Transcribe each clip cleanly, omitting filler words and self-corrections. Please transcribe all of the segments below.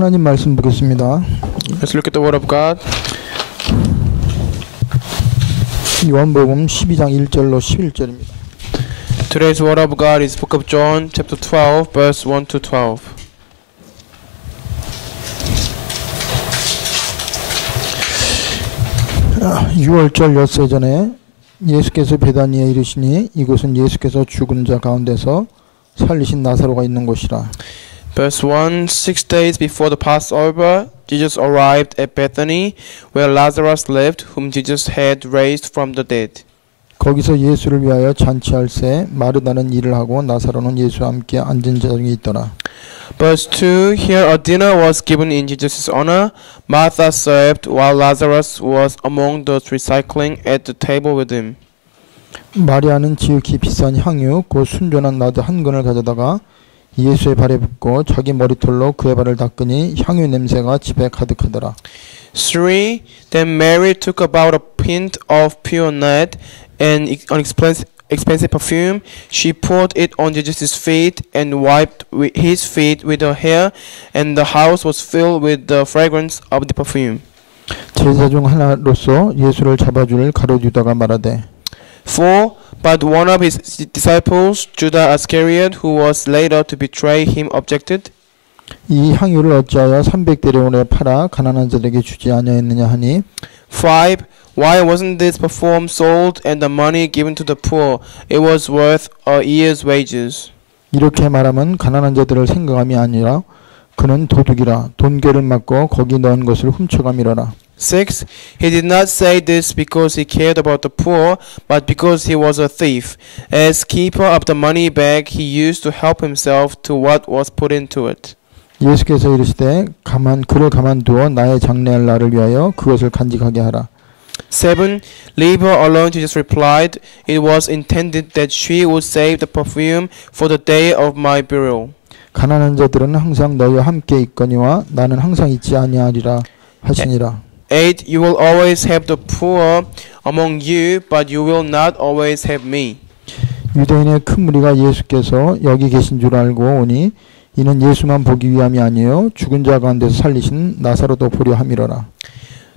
하나님 말씀 보겠습니다. Let's look at the Word of God. 요한복음 12장 1절로 11절입니다. Today's Word of God is Book of John, chapter 12, verse 1 to 12. 아, 6월절 엿새 전에 예수께서 베다니에 이르시니 이곳은 예수께서 죽은 자 가운데서 살리신 나사로가 있는 곳이라. Verse 1, 6 days before the Passover, Jesus arrived at Bethany, where Lazarus lived, whom Jesus had raised from the dead. 거기서 예수를 위하여 잔치할새 마르다는 일을 하고 나사로는 예수와 함께 앉은 자중에 있더라. Verse 2, here a dinner was given in Jesus' honor. Martha served, while Lazarus was among those recycling at the table with him. 마리아는 지극히 비싼 향유 곧 순전한 나드 한 근을 가져다가 예수의 발에 붓고 자기 머리털로 그의 발을 닦으니 향유 냄새가 집에 가득하더라. 3. Then Mary took about a pint of pure nard, an expensive perfume. She poured it on Jesus' feet and wiped his feet with her hair, and the house was filled with the fragrance of the perfume. 제자 중 하나로서 예수를 잡아줄 가룟 유다가 말하되 4. But one of his disciples, Judas Iscariot, who was later to betray him, objected. 이 향유를 어찌하여 300데나리온에 팔아 가난한 자들에게 주지 아니하였느냐 하니 5. Why wasn't this perfume sold and the money given to the poor? It was worth a year's wages. 이렇게 말하면 가난한 자들을 생각함이 아니라 그는 도둑이라 돈괴를 맞고 거기 넣은 것을 훔쳐감이라라. 6. He did not say this because he cared about the poor, but because he was a thief. As keeper of the money bag, he used to help himself to what was put into it. 예수께서 이르시되 그를 가만두어 나의 장래할 날을 위하여 그것을 간직하게 하라. 7. Leave her alone, Jesus replied. It was intended that she would save the perfume for the day of my burial. 가난한 자들은 항상 너희와 함께 있거니와 나는 항상 있지 아니하리라 하시니라. 8. You will always have the poor among you, but you will not always have me. 유대인의 큰 무리가 예수께서 여기 계신 줄 알고 오니 이는 예수만 보기 위함이 아니요 죽은 자 가운데서 살리신 나사로도 보려 함이로라.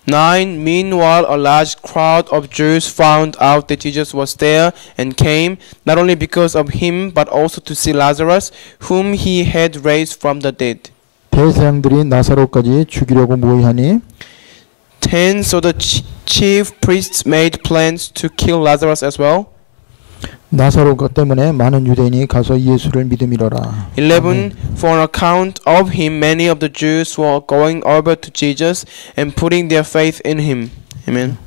9. Meanwhile, a large crowd of Jews found out that Jesus was there and came, not only because of him, but also to see Lazarus, whom he had raised from the dead. 대제사장들이 나사로까지 죽이려고 모의하니 10. So the chief priests made plans to kill Lazarus as well. 나사로 때문에 많은 유대인이 가서 예수를 믿음이로라. 11. For on account of him, many of the Jews were going over to Jesus and putting their faith in him. Amen.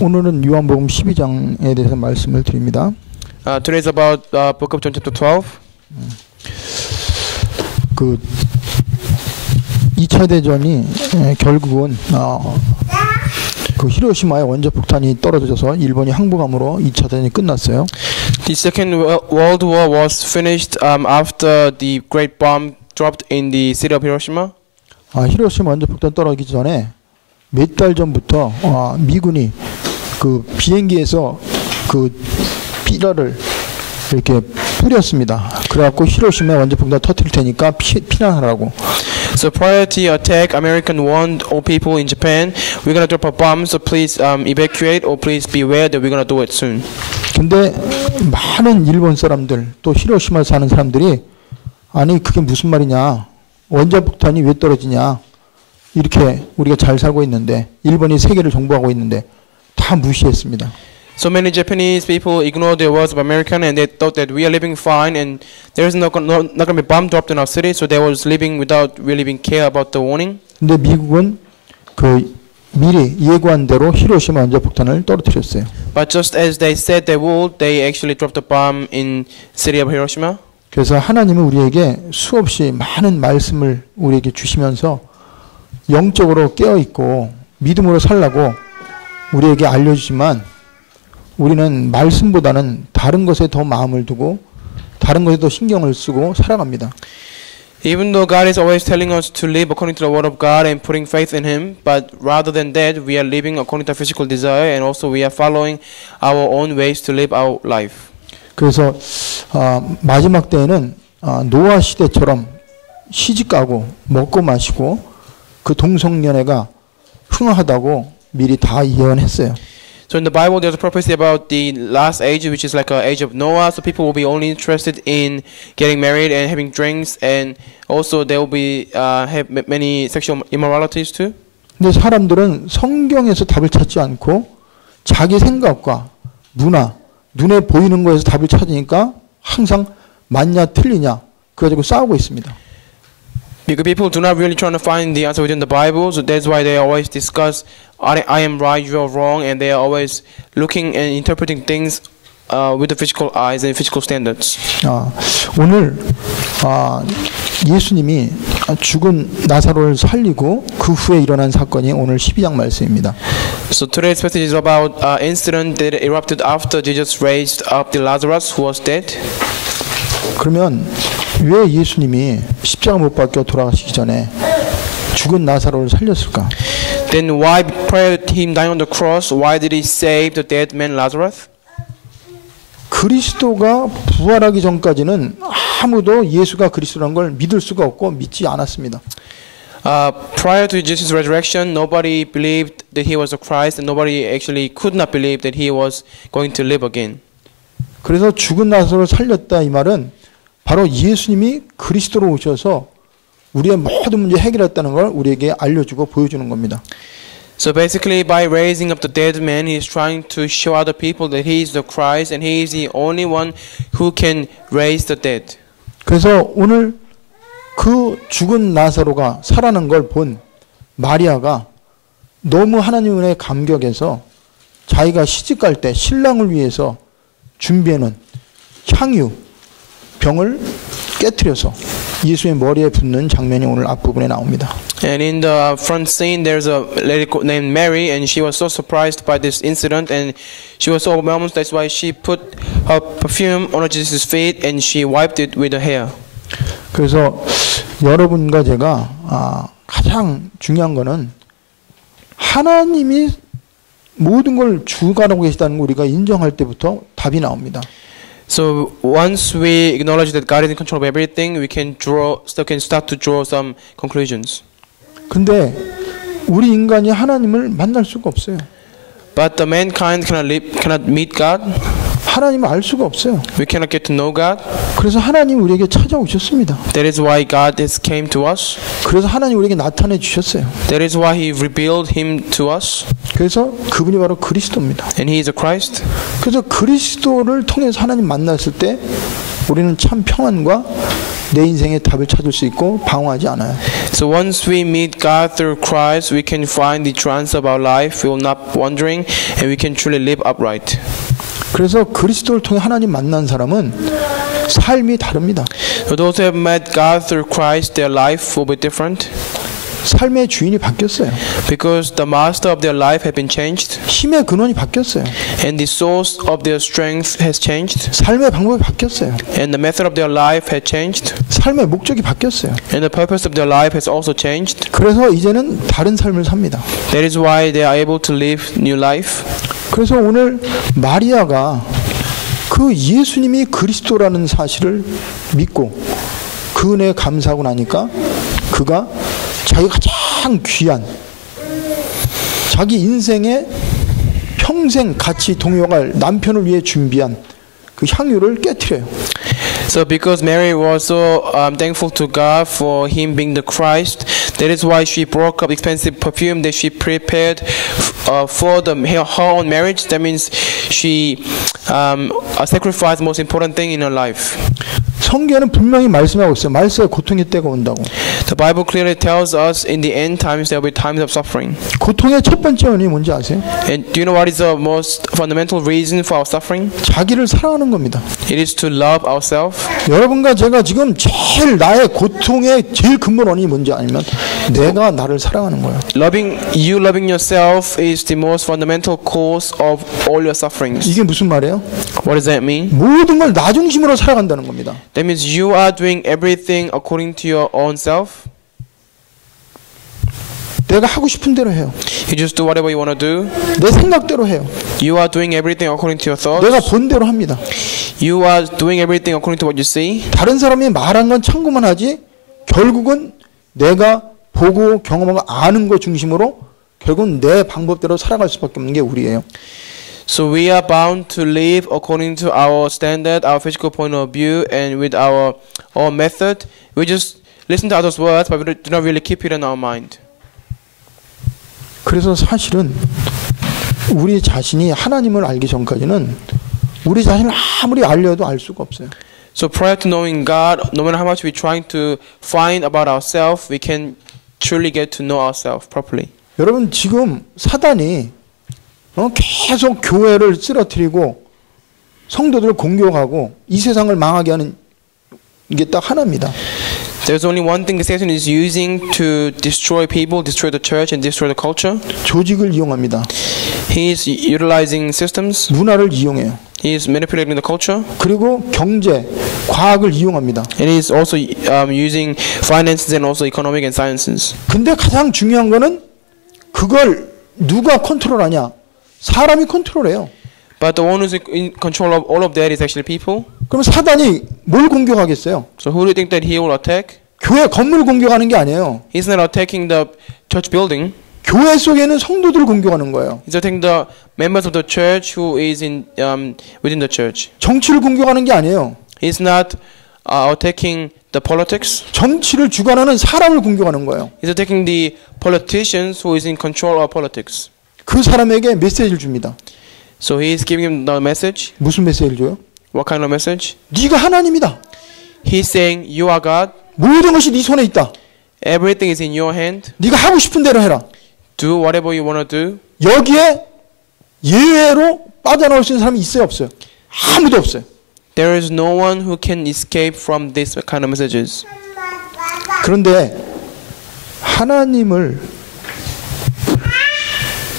오늘은 요한복음 12장에 대해서 말씀을 드립니다. Today is about Book of John chapter 12. 그 2차 대전이 결국은 그 히로시마에 원자폭탄이 떨어져서 일본이 항복함으로 2차 대전이 끝났어요. The Second World War was finished after the great bomb dropped in the city of Hiroshima. 히로시마 원자폭탄 떨어지기 전에 몇 달 전부터 미군이 그 비행기에서 그 비라를 이렇게 뿌렸습니다. 그래갖고 히로시마 원자폭탄 터뜨릴 테니까 피난하라고. So prior to the attack, American warned all people in Japan, we're gonna drop a bomb, so please evacuate or please beware that we're gonna do it soon. 근데 많은 일본 사람들 또 히로시마에 사는 사람들이 아니 그게 무슨 말이냐? 원자폭탄이 왜 떨어지냐? 이렇게 우리가 잘 살고 있는데 일본이 세계를 정복하고 있는데 다 무시했습니다. So many Japanese people ignored the words of American and they thought that we are living fine and there's not going to be bomb dropped in our city, so they was living without really even care about the warning. 근데 미국은 그 미리 예고한 대로 히로시마 원자폭탄을 떨어뜨렸어요. But just as they said they would, they actually dropped the bomb in city of Hiroshima. 그래서 하나님은 우리에게 수없이 많은 말씀을 우리에게 주시면서 영적으로 깨어 있고 믿음으로 살라고 우리에게 알려주지만 우리는 말씀보다는 다른 것에 더 마음을 두고 다른 것에 더 신경을 쓰고 살아갑니다. Even though God is always telling us to live according to the word of God and putting faith in Him, but rather than that, we are living according to physical desire and also we are following our own ways to live our life. 그래서 마지막 때에는 노아 시대처럼 시집가고 먹고 마시고 그 동성연애가 흥하다고 미리 다 예언했어요. So in the Bible, there's a prophecy about the last age, which is like an age of Noah. So people will be only interested in getting married and having drinks, and also they will be have many sexual immoralities too. 근데 사람들은 성경에서 답을 찾지 않고 자기 생각과 문화, 눈에 보이는 거에서 답을 찾으니까 항상 맞냐 틀리냐 그래가지고 싸우고 있습니다. Because people do not really trying to find the answer within the Bible, so that's why they always discuss, I am right, you are wrong, and they are always looking and interpreting things with the physical eyes and physical standards. 오늘 예수님이 죽은 나사로를 살리고 그 후에 일어난 사건이 오늘 12장 말씀입니다. So today's passage is about an incident that erupted after Jesus raised up the Lazarus who was dead. 그러면 왜 예수님이 십자가 못 박혀 돌아가시기 전에 죽은 나사로를 살렸을까? Then why prior to him dying on the cross, why did he save the dead man Lazarus? 그리스도가 부활하기 전까지는 아무도 예수가 그리스도라는 걸 믿을 수가 없고 믿지 않았습니다. Prior to Jesus' resurrection, nobody believed that he was the Christ, and nobody actually could not believe that he was going to live again. 그래서 죽은 나사로를 살렸다 이 말은 바로 예수님이 그리스도로 오셔서 우리의 모든 문제 해결했다는 걸 우리에게 알려주고 보여주는 겁니다. So basically, by raising up the dead man, he is trying to show other people that he is the Christ and he is the only one who can raise the dead. 그래서 오늘 그 죽은 나사로가 살아난 걸 본 마리아가 너무 하나님 은혜에 감격해서 자기가 시집갈 때 신랑을 위해서 준비해놓은 향유 병을 깨트려서 예수의 머리에 붓는 장면이 오늘 앞부분에 나옵니다. And in the front scene, there's a lady named Mary, and she was so surprised by this incident, and she was so overwhelmed. That's why she put her perfume on Jesus' feet, and she wiped it with her hair. 그래서 여러분과 제가 가장 중요한 거는 하나님이 모든 걸 주관하고 계시다는 걸 우리가 인정할 때부터 답이 나옵니다. So once we acknowledge that God is in control of everything, we can start to draw some conclusions. 근데 우리 인간이 하나님을 만날 수가 없어요. But the mankind cannot meet God. 하나님을 알 수가 없어요. We cannot get to know God. 그래서 하나님 우리에게 찾아오셨습니다. That is why God has came to us. 그래서 하나님 우리에게 나타내 주셨어요. That is why He revealed Him to us. 그래서 그분이 바로 그리스도입니다. And He is a Christ. 그래서 그리스도를 통해서 하나님 만났을 때 우리는 참 평안과 내 인생의 답을 찾을 수 있고 방황하지 않아요. So once we meet God through Christ, we can find the true answer of our life. We will not wandering, and we can truly live upright. 그래서 그리스도를 통해 하나님 만난 사람은 삶이 다릅니다. For those who have met God through Christ, their life will be different. 삶의 주인이 바뀌었어요. Because the master of their life has been changed. 힘의 근원이 바뀌었어요. And the source of their strength has changed. 삶의 방법이 바뀌었어요. And the method of their life has changed. 삶의 목적이 바뀌었어요. And the purpose of their life has also changed. 그래서 이제는 다른 삶을 삽니다. That is why they are able to live new life. 그래서 오늘 마리아가 그 예수님이 그리스도라는 사실을 믿고 그 은혜에 감사하고 나니까 그가 자기가 가장 귀한 자기 인생의 평생 같이 동역할 남편을 위해 준비한 그 향유를 깨트려요. So because Mary was so thankful to God for Him being the Christ, that is why she broke up expensive perfume that she prepared for her own marriage. That means she sacrificed the most important thing in her life. 성경에는 분명히 말씀하고 있어요. 말세에 고통의 때가 온다고. The Bible clearly tells us in the end times there will be times of suffering. 고통의 첫 번째 원인이 뭔지 아세요? And do you know what is the most fundamental reason for our suffering? 자기를 사랑하는 겁니다. It is to love ourselves. 여러분과 제가 지금 제일 나의 고통의 제일 근본 원인이 뭔지 아니면 내가 나를 사랑하는 거예요. Loving yourself is the most fundamental cause of all your sufferings. 이게 무슨 말이에요? What does that mean? 모든 걸 나 중심으로 살아간다는 겁니다. That means you are doing everything according to your own self. 내가 하고 싶은 대로 해요. You just do whatever you want to do. 내 생각대로 해요. You are doing everything according to your thoughts. 내가 본 대로 합니다. You are doing everything according to what you see. 다른 사람이 말한 건 참고만 하지 결국은 내가 보고 경험하고 아는 것 중심으로 결국은 내 방법대로 살아갈 수밖에 없는 게 우리예요. So we are bound to live according to our standard, our physical point of view, and with our method. We just listen to others' words, but we do not really keep it in our mind. 그래서 사실은 우리 자신이 하나님을 알기 전까지는 우리 자신을 아무리 알려도 알 수가 없어요. So prior to knowing God, no matter how much we're trying to find about ourselves, we can truly get to know ourselves properly. 여러분 지금 사단이 계속 교회를 쓰러뜨리고 성도들을 공격하고 이 세상을 망하게 하는 게 딱 하나입니다. There's only one thing Satan is using to destroy people, destroy the church, and destroy the culture. 조직을 이용합니다. He is utilizing systems. 문화를 이용해요. He is manipulating the culture. 그리고 경제, 과학을 이용합니다. And he is also using finances and also economic and sciences. 근데 가장 중요한 거는 그걸 누가 컨트롤하냐? 사람이 컨트롤해요. But the one who's in control of all of that is actually people. 그럼 사단이 뭘 공격하겠어요? So who do you think that he will attack? 교회 건물 공격하는 게 아니에요. He's not attacking the church building. 교회 속에 있는 성도들을 공격하는 거예요. He's attacking the members of the church who is in within the church. 정치를 공격하는 게 아니에요. He's not attacking the politics. 정치를 주관하는 사람을 공격하는 거예요. He's attacking the politicians who is in control of politics. 그 사람에게 메시지를 줍니다. So he is giving him the message. 무슨 메시지를 줘요? What kind of message? 네가 하나님이다. He's saying you are God. 모든 것이 네 손에 있다. Everything is in your hand. 네가 하고 싶은 대로 해라. Do whatever you want to do. 여기에 예외로 빠져나올 수 있는 사람이 있어요, 없어요? 아무도 없어요. There is no one who can escape from this kind of messages. 그런데 하나님을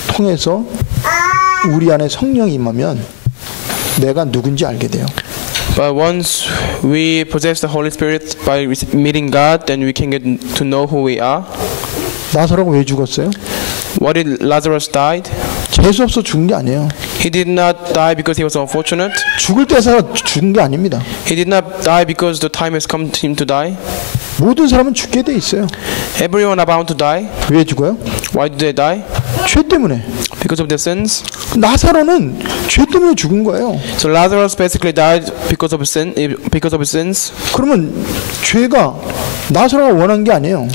통해서 우리 안에 성령이 임하면 내가 누군지 알게 돼요. But once we possess the Holy Spirit by meeting God, then we can get to know who we are. 나사로가 왜 죽었어요? Why did Lazarus died? 재수 없어 죽은 게 아니에요. He did not die because he was unfortunate. 죽을 때서 죽은 게 아닙니다. He did not die because the time has come to him to die. 모든 사람은 죽게 돼 있어요. Everyone are bound to die. 왜 죽어요? Why do they die? 죄 때문에. Because of their sins. 나사로는 죄 때문에 죽은 거예요. So Lazarus basically died because of his sin, because of his sins. 그러면 죄가 나사로가 원한 게 아니에요.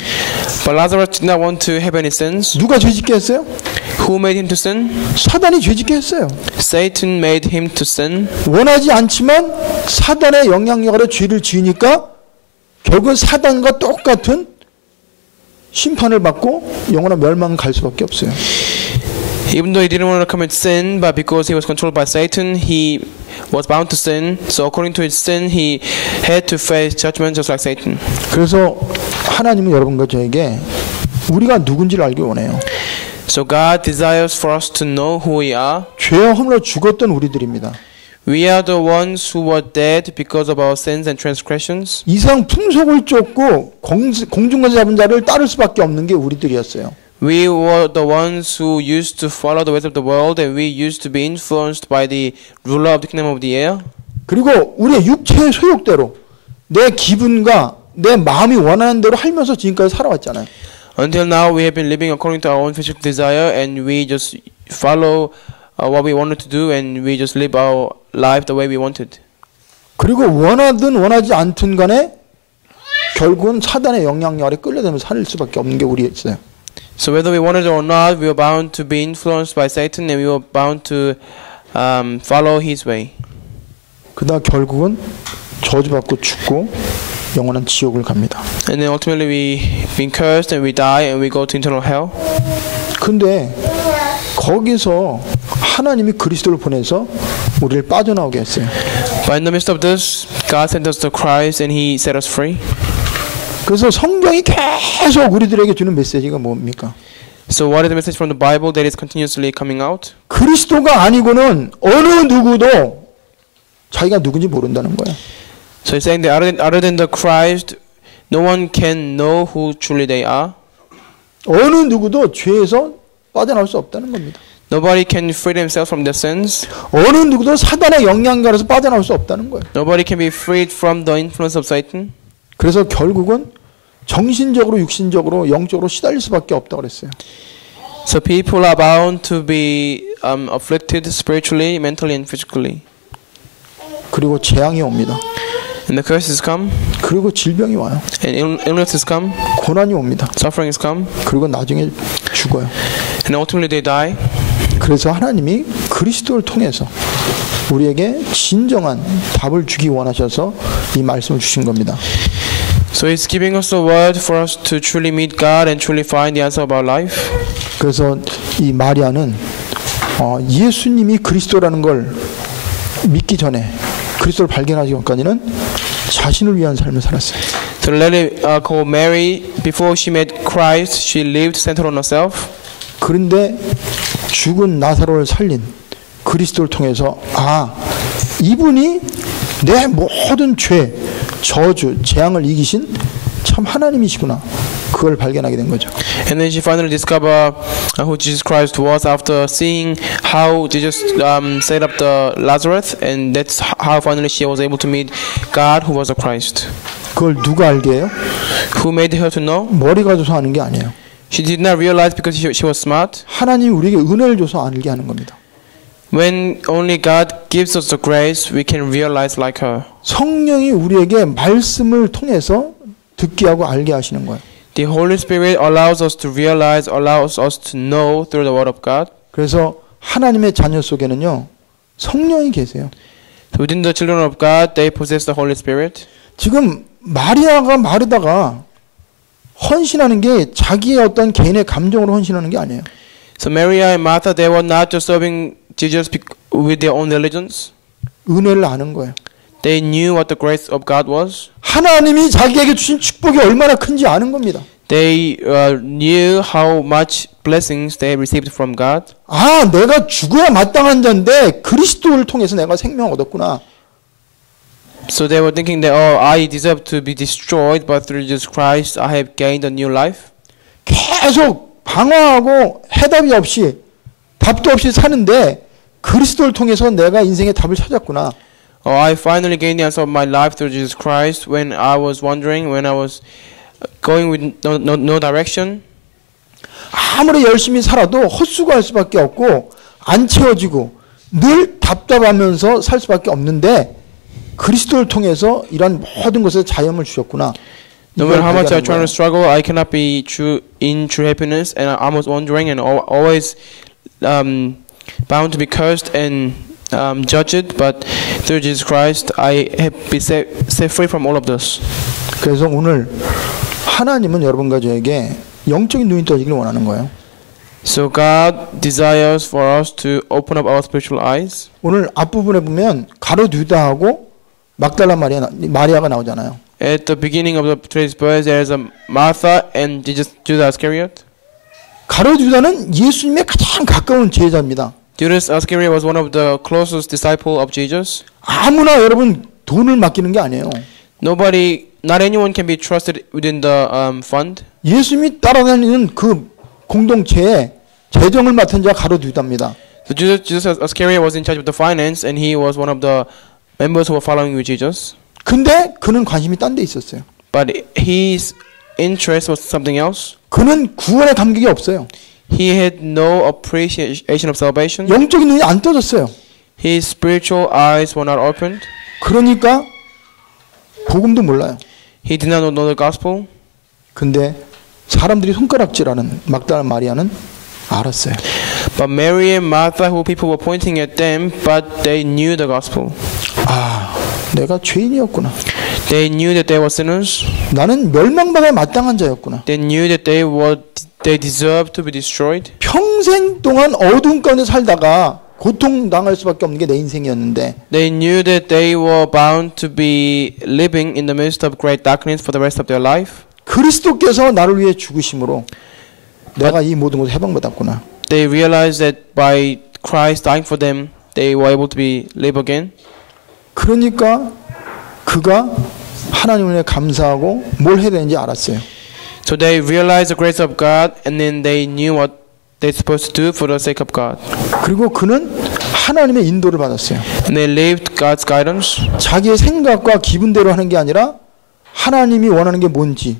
But Lazarus did not want to have any sins. 누가 죄짓게 했어요? Who made him to sin? 사단이 죄짓게 했어요. Satan made him to sin. 원하지 않지만 사단의 영향력 아래 죄를 지으니까 결국은 사단과 똑같은 심판을 받고 영원한 멸망을 갈 수밖에 없어요. Even though he didn't want to commit sin, but because he was controlled by Satan, he was bound to sin. So according to his sin, he had to face judgment just like Satan. 그래서 하나님은 여러분과 저에게 우리가 누군지를 알기 원해요. So God desires for us to know who we are. 죄와 허물로 죽었던 우리들입니다. We are the ones who were dead because of our sins and transgressions. 이상 풍속을 쫓고 공중권세 잡은 자를 따를 수밖에 없는 게 우리들이었어요. We were the ones who used to follow the ways of the world, and we used to be influenced by the ruler of the kingdom of the air. 그리고 우리의 육체의 소욕대로 내 기분과 내 마음이 원하는 대로 하면서 지금까지 살아왔잖아요. Until now, we have been living according to our own physical desire, and we just follow what we wanted to do, and we just live our life the way we wanted. 그리고 원하든 원하지 않든 간에 결국은 사단의 영향력 아래 끌려다니면서 살 수밖에 없는 게 우리였어요. So whether we wanted it or not, we were bound to be influenced by Satan, and we were bound to follow his way. 그러다 결국은 저주받고 죽고 영원한 지옥을 갑니다. And then ultimately we been cursed and we die and we go to eternal hell. 근데 거기서 하나님이 그리스도를 보내서 우리를 빠져나오게 했어요. But in the midst of this, God sent us to Christ and He set us free. 그래서 성경이 계속 우리들에게 주는 메시지가 뭡니까? So what is the message from the Bible that is continuously coming out? 그리스도가 아니고는 어느 누구도 자기가 누군지 모른다는 거예요. So he's saying that other than the Christ, no one can know who truly they are. 어느 누구도 죄에서 빠져나올 수 없다는 겁니다. Nobody can free themselves from their sins. 어느 누구도 사단의 영향가로서 빠져나올 수 없다는 거예요. Nobody can be freed from the influence of Satan. 그래서 결국은 정신적으로, 육신적으로, 영적으로 시달릴 수밖에 없다고 그랬어요. So people are bound to be afflicted spiritually, mentally, and physically. 그리고 재앙이 옵니다. And the curses come, 그리고 질병이 와요. and illnesses come, 고난이 옵니다. sufferings come, 그리고 나중에 죽어요. and ultimately they die. 그래서 하나님이 그리스도를 통해서 우리에게 진정한 답을 주기 원하셔서 이 말씀을 주신 겁니다. So He's giving us a word for us to truly meet God and truly find the answer of our life. 그래서 이 마리아는 예수님이 그리스도라는 걸 믿기 전에, 그리스도를 발견하기 전까지는 자신을 위한 삶을 살았어요. So let it call Mary. Before she met Christ, she lived centered on herself. 그런데 죽은 나사로를 살린 그리스도를 통해서 이분이 내 모든 죄, 저주, 재앙을 이기신 참 하나님이시구나. 그걸 발견하게 된 거죠. And then she finally discovered who Jesus Christ was after seeing how Jesus set up the Lazarus, and that's how finally she was able to meet God, who was the Christ. 그걸 누가 알게 해요? Who made her to know? 머리가 줘서 아는 게 아니에요. She did not realize because she was smart. 하나님이 우리에게 은혜를 줘서 알게 하는 겁니다. When only God gives us the grace, we can realize like her. 성령이 우리에게 말씀을 통해서 듣게 하고 알게 하시는 거예요. The Holy Spirit allows us to realize, allows us to know through the Word of God. 그래서 하나님의 자녀 속에는요, 성령이 계세요. So within the children of God, they possess the Holy Spirit. 지금 마리아가 마르다가 헌신하는 게 자기의 어떤 개인의 감정으로 헌신하는 게 아니에요. So Mary and Martha, they were not just serving Jesus with their own religions. 은혜를 아는 거예요. They knew what the grace of God was. 하나님이 자기에게 주신 축복이 얼마나 큰지 아는 겁니다. They knew how much blessings they received from God. 내가 죽어야 마땅한 자인데 그리스도를 통해서 내가 생명을 얻었구나. So they were thinking that, I deserve to be destroyed, but through Jesus Christ, I have gained a new life. 계속 방황하고 해답이 없이, 답도 없이 사는데 그리스도를 통해서 내가 인생의 답을 찾았구나. I finally gained the answer of my life through Jesus Christ when I was wandering, when I was going with no direction. 아무리 열심히 살아도 헛수고할 수밖에 없고 안 채워지고 늘 답답하면서 살 수밖에 없는데 그리스도를 통해서 이런 모든 것에 자유함을 주셨구나. No matter how much I try to struggle, I cannot be in true happiness, and I'm always wandering and always bound to be cursed and judged. But through Jesus Christ, I have been set free from all of this. 그래서 오늘 하나님은 여러분과 저에게 영적인 눈이 떠지기를 원하는 거예요. So God desires for us to open up our spiritual eyes. 오늘 앞부분에 보면 가룟 유다하고 막달라 마리아가 나오잖아요. At the beginning of the today's verse, there is a Martha and Judas Iscariot. 가룟 유다는 예수님의 가장 가까운 제자입니다. Judas Iscariot was one of the closest disciples of Jesus. 아무나 여러분 돈을 맡기는 게 아니에요. Not anyone can be trusted within the fund. 예수님이 따라다니는 그 공동체에 재정을 맡은 자가 가룟 유다입니다. So Judas Iscariot was in charge of the finance, and he was one of the members who were following with Jesus. 근데 그는 관심이 딴 데 있었어요. But his interest was something else. 그는 구원의 감격이 없어요. He had no appreciation of salvation. 영적인 눈이 안 떠졌어요. His spiritual eyes were not opened. 그러니까 복음도 몰라요. He did not know the gospel. 근데 사람들이 손가락질하는 막달라 마리아는 알았어요. But Mary and Martha, who people were pointing at them, but they knew the gospel. 내가 죄인이었구나. They knew that they were sinners. 나는 멸망받아야 마땅한 자였구나. They knew that they deserved to be destroyed. 평생 동안 어두운 가운데 살다가 고통당할 수밖에 없는 게 내 인생이었는데. They knew that they were bound to be living in the midst of great darkness for the rest of their life. 그리스도께서 나를 위해 죽으심으로 내가 이 모든 것을 해방받았구나. They realized that by Christ dying for them, they were able to be live again. 그러니까 그가 하나님을 감사하고 뭘 해야 되는지 알았어요. So they realized the grace of God, and then they knew what they're supposed to do for the sake of God. 그리고 그는 하나님의 인도를 받았어요. And they lived God's guidance. 자기의 생각과 기분대로 하는 게 아니라 하나님이 원하는 게 뭔지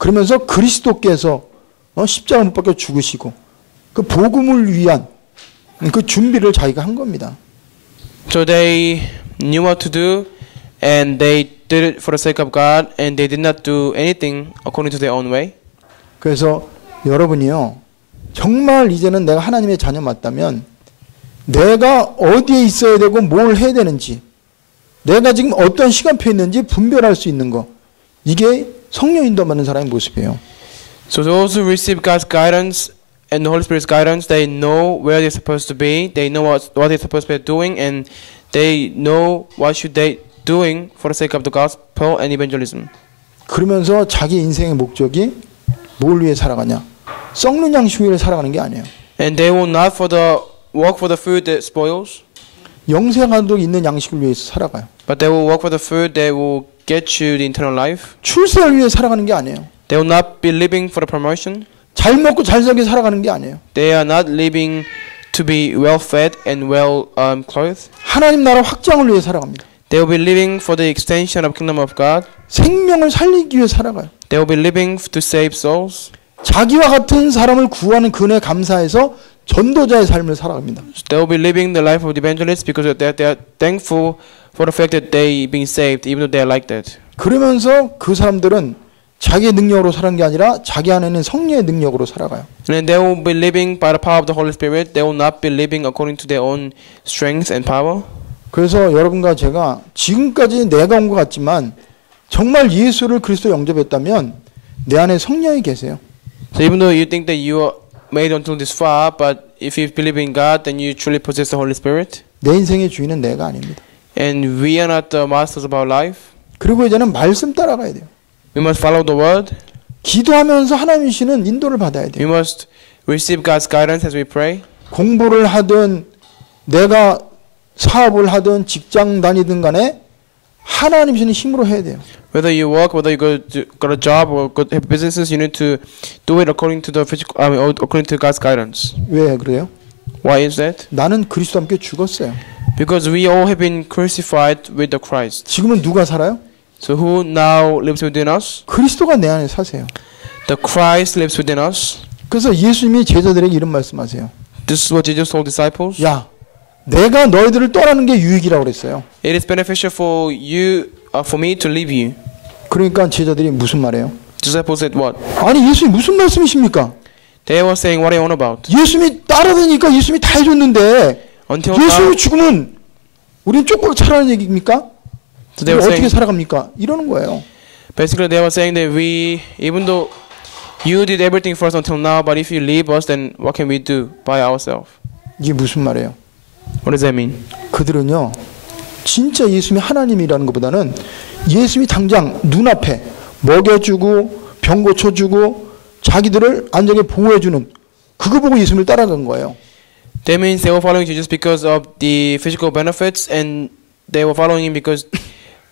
그러면서 그리스도께서 십자가 못 박혀 죽으시고 그 복음을 위한 그 준비를 자기가 한 겁니다. So they knew what to do, and they did it for the sake of God, and they did not do anything according to their own way. 그래서 여러분이요, 정말 이제는 내가 하나님의 자녀 맞다면 내가 어디에 있어야 되고 뭘 해야 되는지, 내가 지금 어떤 시간표에 있는지 분별할 수 있는 거, 이게 성령 인도받는 사람의 모습이에요. So those who receive God's guidance and the Holy Spirit's guidance, they know where they're supposed to be, they know what they're supposed to be doing, and they know what should they doing for the sake of the gospel and evangelism. 그러면서 자기 인생의 목적이 뭘 위해 살아가냐? 썩는 양식 위해 살아가는 게 아니에요. And they will not walk for the food that spoils, 영생하도 있는 양식을 위해서 살아가요. but they will walk for the food that will get you the eternal life. 출세를 위해 살아가는 게 아니에요. They will not be living for the promotion. 잘 먹고 잘 살게 살아가는 게 아니에요. They are not living to be well fed and well clothed. 하나님 나라 확장을 위해 살아갑니다. They will be living for the extension of the kingdom of God. 생명을 살리기 위해 살아가요. They will be living to save souls. 자기와 같은 사람을 구하는 그은혜 감사해서 전도자의 삶을 살아갑니다. They will be living the life of the evangelists because they are thankful for the fact that they being saved, even though they are like that. 그러면서 그 사람들은 자기의 능력으로 사는 게 아니라 자기 안에 있는 성령의 능력으로 살아가요. And they will be living by the power of the Holy Spirit. They will not be living according to their own strength and power. 그래서 여러분과 제가 지금까지 내가 온 것 같지만 정말 예수를 그리스도 영접했다면 내 안에 성령이 계세요. So even though you think that you are made until this far, but if you believe in God, then you truly possess the Holy Spirit. 내 인생의 주인은 내가 아닙니다. And we are not the masters of our life. 그리고 이제는 말씀 따라가야 돼요. We must follow the word. 기도하면서 하나님 주시는 인도를 받아야 돼요. We must receive God's guidance as we pray. 공부를 하든 내가 사업을 하든 직장 다니든 간에 하나님 주시는 힘으로 해야 돼요. Whether you work, whether you got a job or have businesses, you need to do it according to the physical, according to God's guidance. 왜 그래요? Why is that? 나는 그리스도와 함께 죽었어요. Because we all have been crucified with the Christ. 지금은 누가 살아요? So who now lives within us? 그리스도가 내 안에 사세요. The Christ lives within us. 그래서 예수님이 제자들에게 이런 말씀하세요. This is what Jesus told disciples. 야, 내가 너희들을 떠나는 게 유익이라고 그랬어요. It is beneficial for you, for me to leave you. 그러니까 제자들이 무슨 말이에요? Disciples said what? 아니 예수님 무슨 말씀이십니까? They were saying, what are you on about? 예수님이 따라다니까 예수님이 다 해줬는데 Until 예수님이 now, 죽으면 우린 쪽박 차라는 얘기입니까? so they were 어떻게 saying, 살아갑니까? 이러는 거예요. basically they were saying that we, even though you did everything for us until now, but if you leave us, then what can we do by ourselves? 이게 무슨 말이에요? What does that mean? 그들은요 진짜 예수님이 하나님이라는 것보다는 예수님이 당장 눈앞에 먹여주고 병 고쳐주고 자기들을 안전하게 보호해주는 그거 보고 예수님을 따라간 거예요. That means they were following Jesus because of the physical benefits, and they were following him because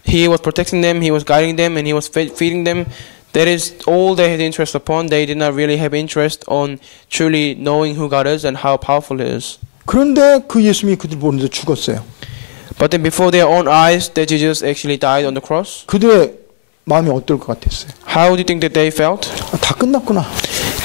he was protecting them, he was guiding them, and he was feeding them. That is all they had interest upon. They did not really have interest on truly knowing who God is and how powerful he is. 그런데 그 예수님이 그들 보는데 죽었어요. But then before their own eyes, that Jesus actually died on the cross. 그들의 마음이 어떨 것 같았어요? How do you think that they felt? 다 끝났구나.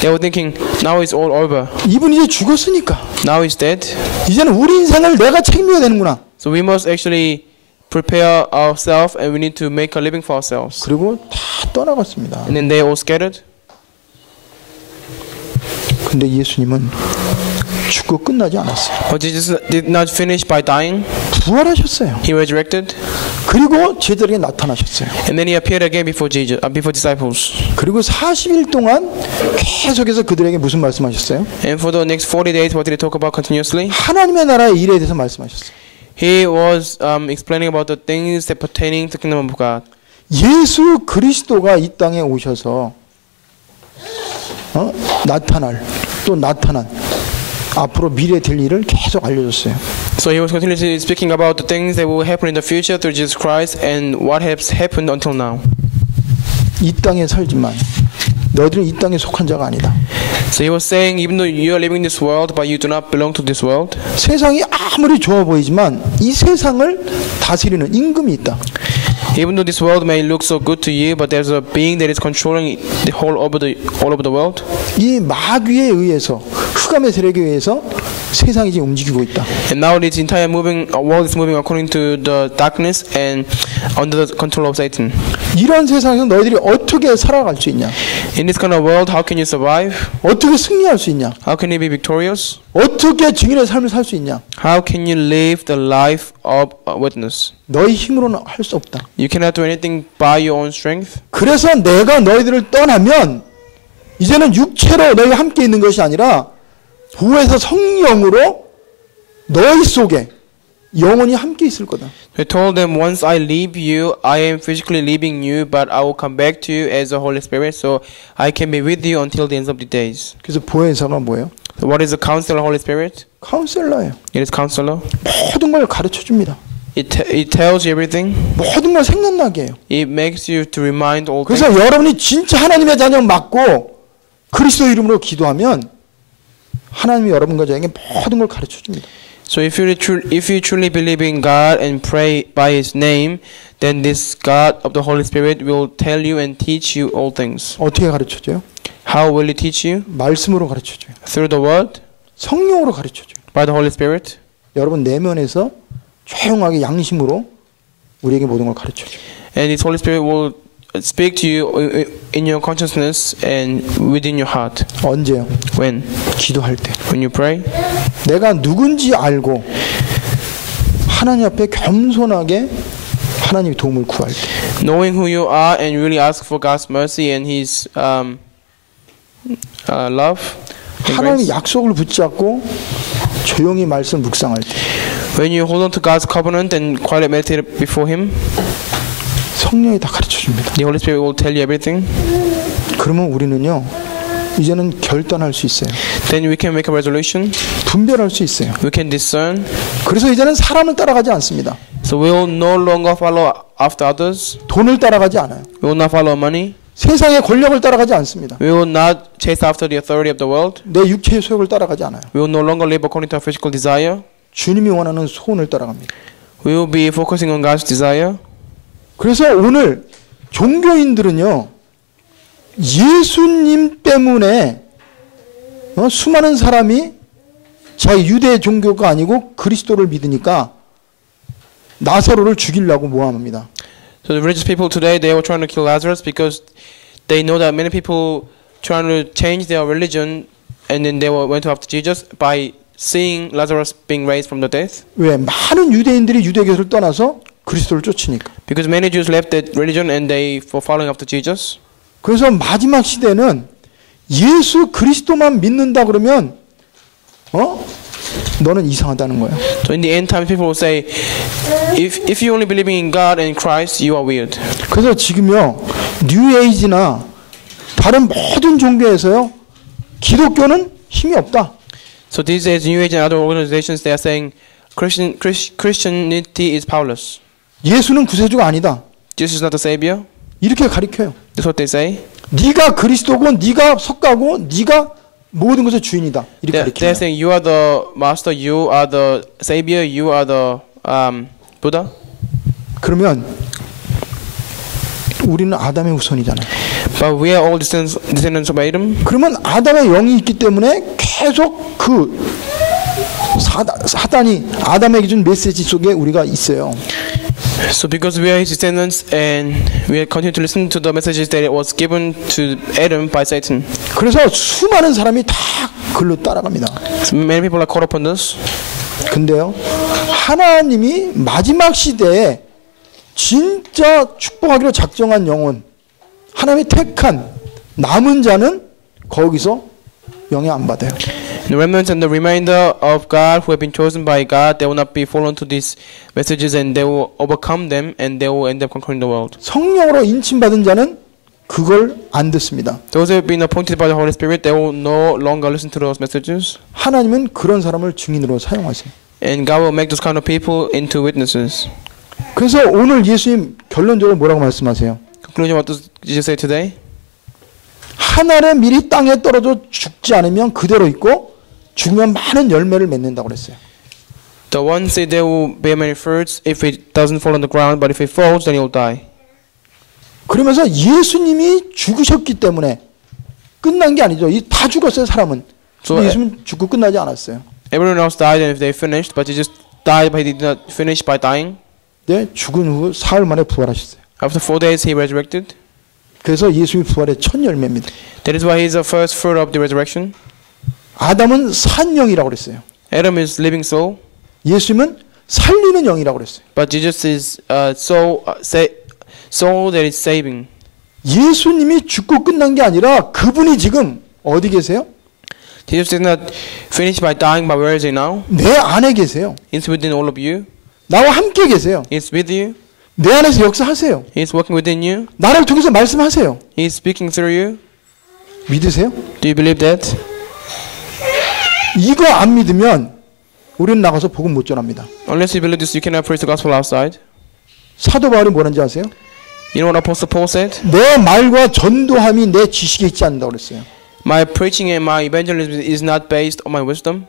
They were thinking, now it's all over. 이분이 이제 죽었으니까 Now he's dead. 이제는 우리 인생을 내가 책임져야 되는구나. So we must actually prepare ourselves, and we need to make a living for ourselves. 그리고 다 떠나갔습니다. And then they all scattered. 근데 예수님은 죽고 끝나지 않았어요. But Jesus did not finish by dying. 부활하셨어요. He resurrected. 그리고 제자들에게 나타나셨어요. And then he appeared again before disciples. 그리고 40일 동안 계속해서 그들에게 무슨 말씀하셨어요? And for the next 40 days, what did he talk about continuously? 하나님의 나라의 일에 대해서 말씀하셨어요. He was explaining about the things that pertaining to the kingdom of God. 예수 그리스도가 이 땅에 오셔서 나타난 앞으로 미래 될 일을 계속 알려줬어요. So he was continuously speaking about the things that will happen in the future through Jesus Christ and what has happened until now. 이 땅에 살지만 너희들은 이 땅에 속한 자가 아니다. So he was saying, even though you are living in this world, but you do not belong to this world. 세상이 아무리 좋아 보이지만 이 세상을 다스리는 임금이 있다. Even though this world may look so good to you, but there's a being that is controlling the whole all over the world. 이 마귀에 의해서 흑암의 세력에 의해서 세상이 지금 움직이고 있다. And now this entire world is moving according to the darkness and under the control of Satan. 이런 세상에서 너희들이 어떻게 살아갈 수 있냐? In this kind of world, how can you survive? 어떻게 승리할 수 있냐? How can you be victorious? 어떻게 증인의 삶을 살 수 있냐? How can you live the life of a witness? 너희 힘으로는 할 수 없다. You cannot do anything by your own strength. 그래서 내가 너희들을 떠나면 이제는 육체로 너희가 함께 있는 것이 아니라 부에서 성령으로 너희 속에 영원히 함께 있을 거다. He told them, once I leave you, I am physically leaving you, but I will come back to you as the Holy Spirit, so I can be with you until the end of the days. 그래서 보혜사가 뭐예요? So what is the Counselor, Holy Spirit? 카운셀러예요. It is Counselor. 모든 걸 가르쳐 줍니다. It tells you everything. 모든 걸 생각나게 해요. It makes you to remind all 그래서 things. 여러분이 진짜 하나님의 자녀 맞고 그리스도 이름으로 기도하면 하나님이 여러분과 저에게 모든 걸 가르쳐 줍니다. So if you truly believe in God and pray by His name, then this God of the Holy Spirit will tell you and teach you all things. 어떻게 가르쳐 줘요? How will He teach you? 말씀으로 가르쳐 줘요. Through the Word? 성령으로 가르쳐 줘요. By the Holy Spirit? 여러분 내면에서 조용하게 양심으로 우리에게 모든 걸 가르쳐 줘요. And His Holy Spirit will speak to you in your consciousness and within your heart. 언제요? When? 기도할 때. When you pray? 내가 누군지 알고 하나님 앞에 겸손하게 하나님의 도움을 구할 때. Knowing who you are and really ask for God's mercy and His love. and 하나님의 grace. 약속을 붙잡고 조용히 말씀 묵상할 때. When you hold on to God's covenant and quietly meditate before Him, 성령이 다 가르쳐 줍니다. the Holy Spirit will tell you everything. 그러면 우리는요 이제는 결단할 수 있어요. Then we can make a resolution. 분별할 수 있어요. We can discern. 그래서 이제는 사람을 따라가지 않습니다. So we will no longer follow after others. 돈을 따라가지 않아요. We will not follow money. 세상의 권력을 따라가지 않습니다. We will not chase after the authority of the world. 내 육체의 소욕을 따라가지 않아요. We will no longer live according to our physical desire. 주님이 원하는 소원을 따라갑니다. We will be focusing on God's desire. 그래서 오늘 종교인들은요 예수님 때문에 수많은 사람이 자기 유대 종교가 아니고 그리스도를 믿으니까 나사로를 죽이려고 모함합니다. So the religious people today, they were trying to kill Lazarus because they know that many people trying to change their religion, and then they went after Jesus by seeing Lazarus being raised from the dead. 왜? 많은 유대인들이 유대교를 떠나서 그리스도를 쫓으니까. Because many Jews left that religion and they were following after Jesus. 그래서 마지막 시대는 예수 그리스도만 믿는다 그러면 너는 이상하다는 거예요. So in the end time, people will say, if you only believing in God and Christ, you are weird. 그래서 지금요 뉴에이지나 다른 모든 종교에서요 기독교는 힘이 없다. So these days, New Age and other organizations, they are saying Christianity is powerless. 예수는 구세주가 아니다. Jesus is not the savior. 이렇게 가르쳐요. That's what they say. 네가 그리스도고 네가 석가고 네가 모든 것의 주인이다. 이렇게 They're 가르쳐요. saying you are the master, you are the savior, you are the Buddha. 그러면 우리는 아담의 후손이잖아요. But we are all descendants of Adam. 그러면 아담의 영이 있기 때문에 계속 그 사단이 아담에게 준 메시지 속에 우리가 있어요. So because we are his descendants and we continue to listen to the messages that it was given to Adam by Satan. 그래서 수많은 사람이 다 글로 따라갑니다. So many people are caught up on this. 근데요, 하나님이 마지막 시대에 진짜 축복하기로 작정한 영혼, 하나님이 택한 남은 자는 거기서 영향 안 받아요. The remnants and the remainder of God who have been chosen by God, they will not be fallen to these messages and they will overcome them and they will end up conquering the world. 성령으로 인침받은 자는 그걸 안 듣습니다. Those who have been appointed by the Holy Spirit, they will no longer listen to those messages. 하나님은 그런 사람을 증인으로 사용하세요. And God will make those kind of people into witnesses. 그래서 오늘 예수님 결론적으로 뭐라고 말씀하세요? Conclusion, what does Jesus say today? 한 알의 밀이 땅에 떨어져 죽지 않으면 그대로 있고 죽으면 많은 열매를 맺는다고 그랬어요. The one seed there will bear many fruits if it doesn't fall on the ground, but if it falls, then it will die. 그러면서 예수님이 죽으셨기 때문에 끝난 게 아니죠. 다 죽었어요, 사람은. 근데 예수님은 죽고 끝나지 않았어요. Everyone else died and if they finished, but he just died, but he did not finish by dying. 네, 죽은 후 사흘 만에 부활하셨어요. After 4 days, he resurrected. 그래서 예수님이 부활의 첫 열매입니다. That is why he is the first fruit of the resurrection. 아담은 산 영이라고 그랬어요. Adam is living soul, 예수님은 살리는 영이라고 그랬어요. but Jesus is soul that is saving. 예수님이 죽고 끝난 게 아니라 그분이 지금 어디 계세요? Jesus did not finish by dying, but where is he now? 내 안에 계세요. He's within all of you. 나와 함께 계세요. He's with you. 내 안에서 역사하세요. He's working within you. 나를 통해서 말씀하세요. He's speaking through you. 믿으세요? Do you believe that? 이거 안 믿으면 우리는 나가서 복음 못 전합니다. Unless you believe this, you cannot preach the gospel outside. 사도 바울이 뭐라는지 아세요? You know what Apostle Paul said? 내 말과 전도함이 내 지식에 있지 않는다고 그랬어요. My preaching and my evangelism is not based on my wisdom.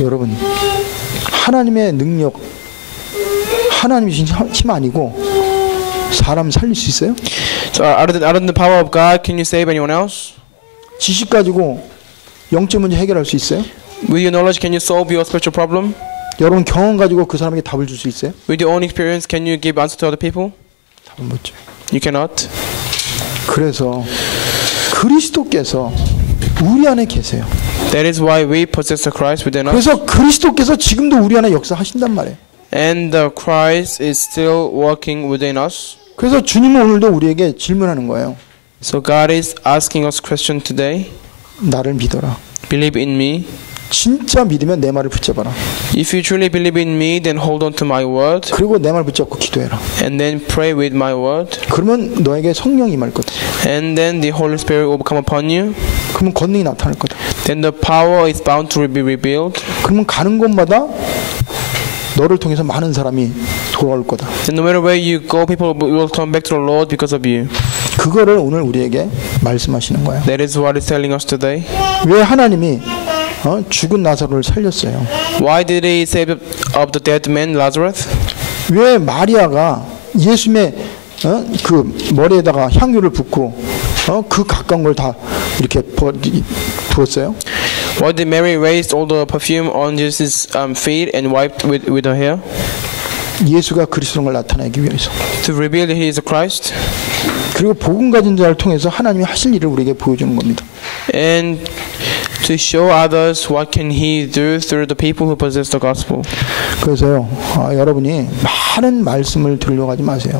여러분, 하나님의 능력, 하나님이 주신 힘 아니고 사람 살릴 수 있어요? So other than the power of God, can you save anyone else? 지식 가지고 영적 문제 해결할 수 있어요? With your knowledge, can you solve your spiritual problem? 여러분 경험 가지고 그 사람에게 답을 줄 수 있어요? With your own experience, can you give answer to other people? 답을 못 줘요. You cannot. 그래서 그리스도께서 우리 안에 계세요. That is why we possess the Christ within us. 그래서 그리스도께서 지금도 우리 안에 역사하신단 말이에요. And the Christ is still working within us. 그래서 주님은 오늘도 우리에게 질문하는 거예요. So God is asking us question today. 나를 믿어라. Believe in me. 진짜 믿으면 내 말을 붙잡아라. If you truly believe in me, then hold on to my word. 그리고 내 말 붙잡고 기도해라. And then pray with my word. 그러면 너에게 성령이 임할 거다. And then the Holy Spirit will come upon you. 그러면 권능이 나타날 거다. Then the power is bound to be revealed. 그러면 가는 곳마다 너를 통해서 많은 사람이 돌아올 거다. And no matter where you go, people will turn back to the Lord because of you. 그거를 오늘 우리에게 말씀하시는 거예요. That is what He's telling us today. 왜 하나님이 죽은 나사로를 살렸어요? Why did He save up the dead man Lazarus? 왜 마리아가 예수님의 그 머리에다가 향유를 붓고 그 가까운 걸 다 이렇게 부었어요? Why did Mary raise all the perfume on Jesus' feet and wiped with her hair? 예수가 그리스도인 걸 나타내기 위해서. To reveal that He is the Christ. 그리고 복음 가진 자를 통해서 하나님이 하실 일을 우리에게 보여주는 겁니다. And to show others what can He do through the people who possess the gospel. 그래서요, 여러분이 많은 말씀을 들으려고 하지 마세요.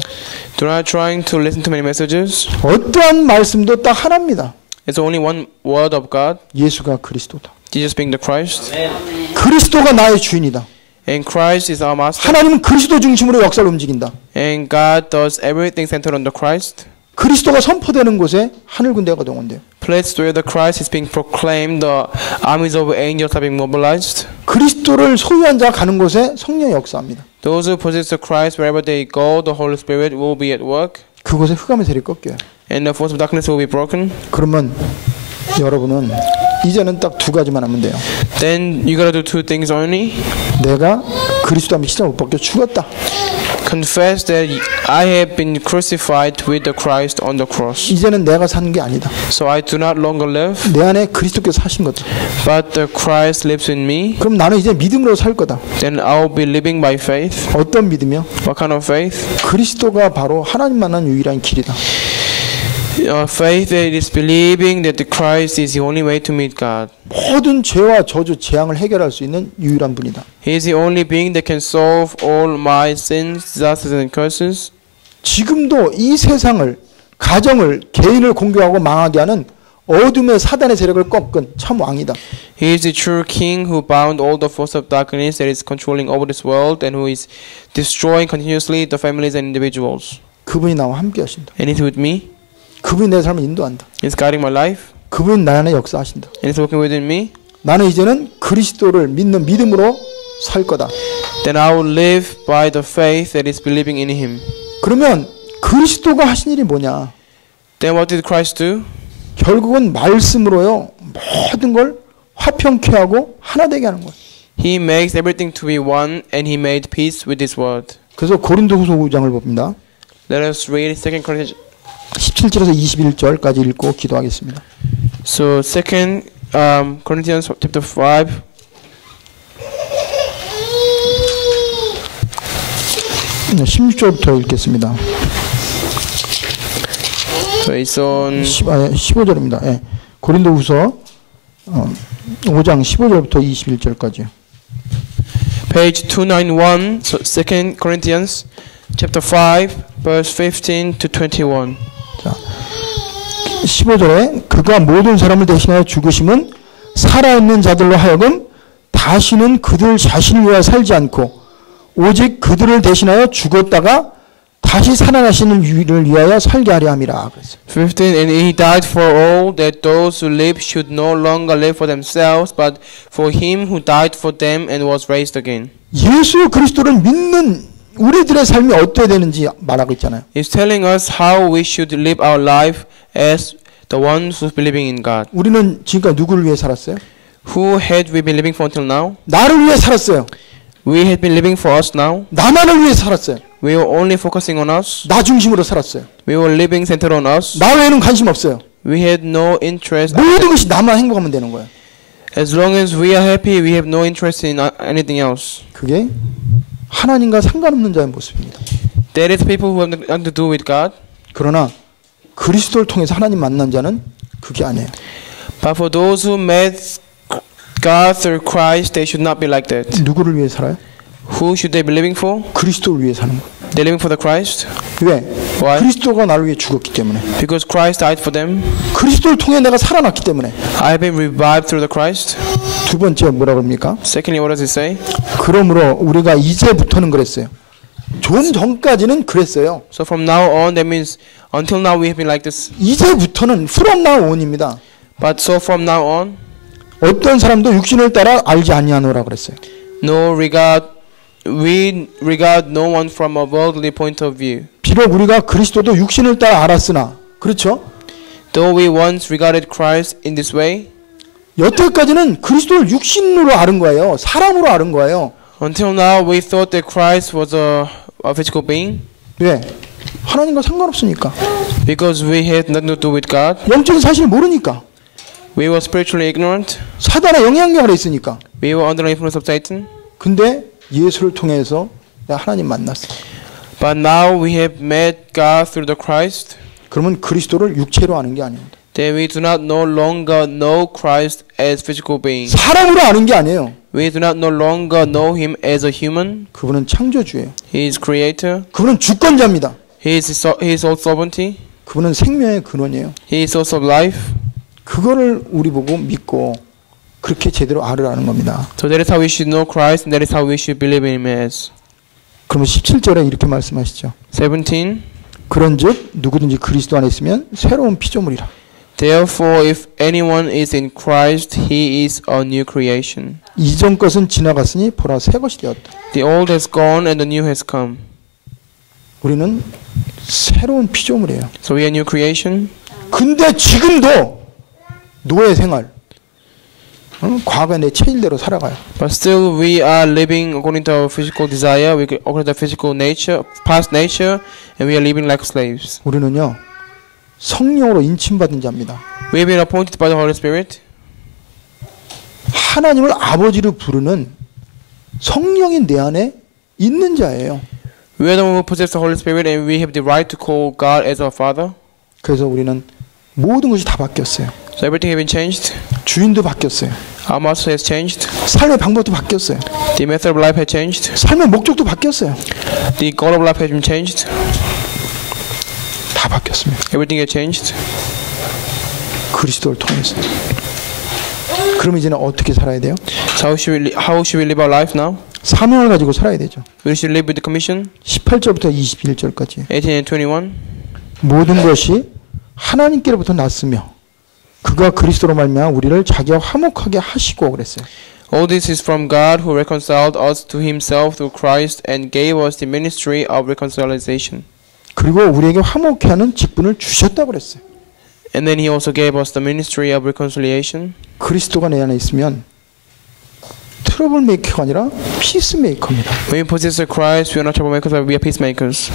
Do not trying to listen to many messages. 어떠한 말씀도 딱 하나입니다. It's only one word of God. 예수가 그리스도다. Jesus being the Christ. 그리스도가 나의 주인이다. And Christ is our master. 하나님은 그리스도 중심으로 역사를 움직인다. And God does everything centered on the Christ. 그리스도가 선포되는 곳에 하늘 군대가 동원돼요. Place where the Christ is being proclaimed, the armies of angels are being mobilized. 그리스도를 소유한 자 가는 곳에 성령이 역사합니다. Those who possess the Christ, wherever they go, the Holy Spirit will be at work. 그곳에 흑암의 세력이 꺾여요. And the force of darkness will be broken. 그러면 여러분은 이제는 딱 두 가지만 하면 돼요. Then you gotta do two things only. 내가 그리스도 앞에 십자가 못 박혀 죽었다. Confess that I have been crucified with the Christ on the cross. 이제는 내가 사는 게 아니다. So I do not longer live, 내 안에 그리스도께서 사신 거다. but the Christ lives in me. 그럼 나는 이제 믿음으로 살 거다. Then I'll be living by faith. 어떤 믿음이요? What kind of faith? 그리스도가 바로 하나님 만난 유일한 길이다. Faith that is believing that the Christ is the only way to meet God. 모든 죄와 저주, 재앙을 해결할 수 있는 유일한 분이다. He is the only being that can solve all my sins, disasters, and curses. 지금도 이 세상을, 가정을, 개인을 공격하고 망하게 하는 어둠의 사단의 세력을 꺾은 참 왕이다. He is the true king who bound all the force of darkness that is controlling over this world and who is destroying continuously the families and individuals. 그분이 나와 함께 하신다. And He's with me. 그분이 내 삶을 인도한다. He's guiding my life. 그분이 나 안에 역사하신다. And He's working within me. 나는 이제는 그리스도를 믿는 믿음으로 살 거다. Then I will live by the faith that is believing in Him. 그러면 그리스도가 하신 일이 뭐냐? Then what did Christ do? 결국은 말씀으로요 모든 걸 화평케 하고 하나 되게 하는 거예요. He makes everything to be one, and he made peace with his word. 그래서 고린도후서 5장을 봅니다. Let us read 2 Corinthians. 17절에서 21절까지 읽고 기도하겠습니다. So 2 Corinthians chapter 5. 네, 16절부터 읽겠습니다. So it's on 15절입니다. 예. 고린도후서 5장 15절부터 21절까지요. page 291. So 2 Corinthians chapter 5, verse 15 to 21. 자, 15절에 그가 모든 사람을 대신하여 죽으심은 살아있는 자들로 하여금 다시는 그들 자신을 위하여 살지 않고 오직 그들을 대신하여 죽었다가 다시 살아나시는 이를 위하여 살게 하려 함이라. 15. And he died for all, that those who live should no longer live for themselves, but for him who died for them and was raised again. 예수 그리스도를 믿는 우리들의 삶이 어떻게 되는지 말하고 있잖아요. He's telling us how we should live our life as the ones who believing in God. 우리는 지금까지 누구를 위해 살았어요? Who had we been living for until now? 나를 위해 살았어요. We had been living for us now. 나만을 위해 살았어요. We were only focusing on us. 나 중심으로 살았어요. We were living centered on us. 나 외에는 관심 없어요. We had no interest. 모든 것이 나만 행복하면 되는 거예요. As long as we are happy, we have no interest in anything else. 그게 하나님과 상관없는 자의 모습입니다. That is people who have nothing to do with God. 그러나 그리스도를 통해서 하나님 만난 자는 그게 아니에요. But for those who met God through Christ, they should not be like that. 누구를 위해 살아요? Who should they be living for? 그리스도를 위해 사는 거예요. They're living for the Christ. 왜? Why? 그리스도가 나를 위해 죽었기 때문에. Because Christ died for them. 그리스도를 통해 내가 살아났기 때문에. I have been revived through the Christ. 두 번째 뭐라고 합니까? Secondly, what does it say? 그러므로 우리가 이제부터는 그랬어요. 좀 전까지는 그랬어요. So from now on, that means until now we have been like this. 이제부터는 from now on입니다. But so from now on, 어떤 사람도 육신을 따라 알지 아니하노라 그랬어요. we regard no one from a worldly point of view. 비록 우리가 그리스도도 육신을 따라 알았으나, 그렇죠? Though we once regarded Christ in this way, 여태까지는 그리스도를 육신으로 아는 거예요. 사람으로 아는 거예요. until now we thought that Christ was a physical being. 왜? 하나님과 상관없으니까. Because we had nothing to do with God. 영적인 사실을 모르니까. We were spiritually ignorant. 사단의 영향력 아래 있으니까. We were under the influence of Satan. 근데 예수를 통해서 내가 하나님 만났어. But now we have met God through the Christ. 그러면 그리스도를 육체로 아는 게 아닙니다. Then we do not no longer know Christ as physical being. 사람으로 아는 게 아니에요. We do not no longer know Him as a human. 그분은 창조주예요. He is Creator. 그분은 주권자입니다. He is all sovereignty. 그분은 생명의 근원이에요. He is source of life. 그거를 우리 보고 믿고 그렇게 제대로 알으라는 겁니다. So that is how we should know Christ, and that is how we should believe in Him as. 그러면 17절에 이렇게 말씀하시죠. 17. 그런즉 누구든지 그리스도 안에 있으면 새로운 피조물이라. Therefore, if anyone is in Christ, he is a new creation. 이전 것은 지나갔으니 보라 새 것이 되었다. The old has gone and the new has come. 우리는 새로운 피조물이에요. So we are new creation. 근데 지금도 노예 생활, 과거의 내 체질대로 살아가요. But still, we are living according to our physical desire, according to our physical nature, past nature, and we are living like slaves. 우리는요 성령으로 인침받은 자입니다. We have been appointed by the Holy Spirit. 하나님을 아버지로 부르는 성령이 내 안에 있는 자예요. We are the one who possess the Holy Spirit, and we have the right to call God as our Father. 그래서 우리는 모든 것이 다 바뀌었어요. So everything has been changed. 주인도 바뀌었어요. Our master has changed. 삶의 방법도 바뀌었어요. The method of life has changed. 삶의 목적도 바뀌었어요. The goal of life has been changed. 다 바뀌었습니다. Everything has changed. 그리스도를 통해서. 그럼 이제는 어떻게 살아야 돼요? So how should we live our life now? 사명을 가지고 살아야 되죠. We should live with the commission. 18절부터 21절까지. 18 and 21. 모든 것이 하나님께로부터 났으며 그가 그리스도로 말미암아 우리를 자기와 화목하게 하시고 그랬어요. All this is from God who reconciled us to Himself through Christ and gave us the ministry of reconciliation. 그리고 우리에게 화목케 하는 직분을 주셨다고 그랬어요. And then He also gave us the ministry of reconciliation. 그리스도가 내 안에 있으면 트러블 메이커가 아니라 피스 메이커입니다. When we possess Christ, we are not troublemakers, but we are peacemakers.